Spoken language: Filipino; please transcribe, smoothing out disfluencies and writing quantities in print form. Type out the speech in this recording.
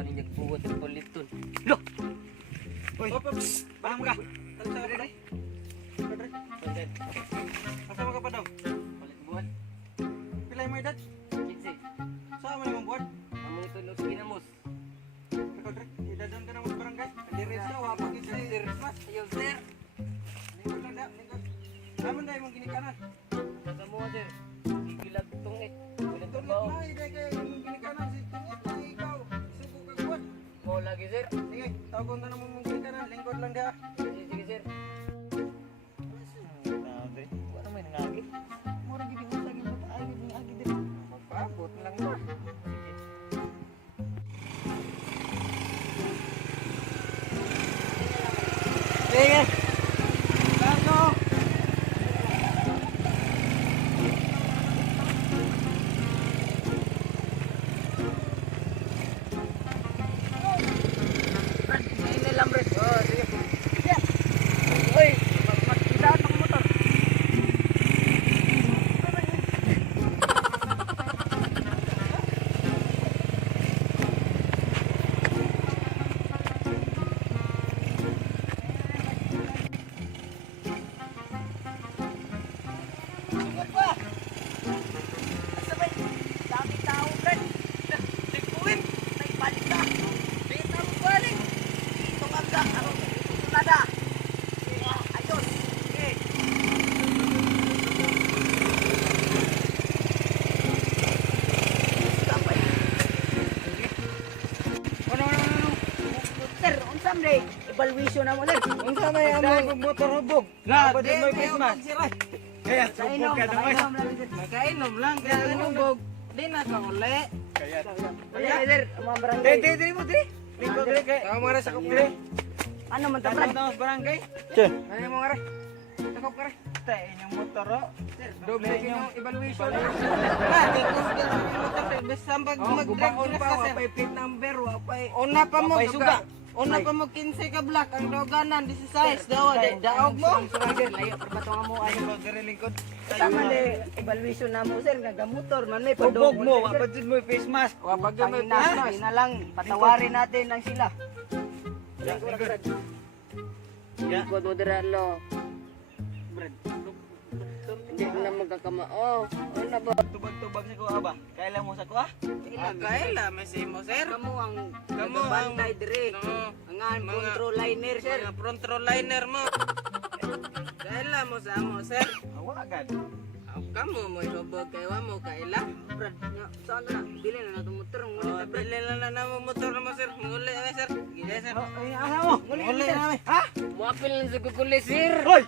Tawa ninyo buwat ng paliton. Look! Uy, paham ka. Tara, tara, kasama ka pa daw. Palit buwan. Pilay mo edad. 15. Sama naman buwan. Amo ito los kinamos. Ikaw, Dre, idadon ka naman sa barangay. Kadiri siya, wapag isa si Christmas. Ayaw, sir. Lingkod lang da, lingkod. Naman dahil mong ginikanan. Sa mga, sir. Gigilag tungit. Walang Tulit trabaho. na, iday kayo mong ginikanan. Si Tungit na ikaw. Isuko ka buwan. Mau lagi, sir. Sige, tawag na naman mong ginikanan. Lingkod lang da. Sige, sige, sir. Wala may nangagi. Mura gini mo lagi mo taagi ni agi din. Magpaabot lang na. Sige. Bago. Ini lambre. Oh, sige. Oi, magkita ng motor. Sabay, dami tao, Brad. Nagpuwin, may balik na. Bita mo balik. Ito nga ba, ano, sunada. Ayos, sige. Sabay. Ano? Sir, unsam day? Evaluation na mo, sir. Unsa may amo motor hubog? Dapat mo Christmas. Kaya Kainom, kainom lang, sir. Kainom lang, kaya hubog. Di na ka uli. Kaya, sir, mga barangay. Dili mo dili. Lingkod dili kay. Ako mara sa kopre. Ano man ta, Tapos Brad? na barangay. Che. Ay mo mara. Takop ka re. Tay inyong motor ro. Doble inyong evaluation. Ah, dito sa motor bes sambag mag-drive pa, wapay plate number, wapay. Una pa mo Wapay suga. Una pa mo 15 ka black ang doganan 16 daw daog mo. Layo, perbato nga mo, ay. Lingkod dire lingkod. Tama de, evaluation na mo, sir, nagamotor, man may Hubog mo, sir. wapad mo face mask. Wapag may Pangina, ina lang, patawarin natin lang sila. Lingkod mo dira, lo. Hindi ko na magkakamao. Ano ba? Tubag-tubag sa kuha ba? Kailan mo sa kuha? Kaila may simo sir. Kamu ang Kamu ang- nagabantay dire. Oo. Ang control liner, sir. Mga front row liner mo. Kaila mo sa mo sir. Awagan. Kamu mo ihubog kay wa mo kaila. Brad, nga, saan na? Bili na na itong motor. Ang ulit Oh, na, Brad. bili lang na mo motor mo sir. Nguli na sir. Gila sir. Ay, asa mo? Nguli na. Ha? Muapil lang sa kukuli, sir. Hoy!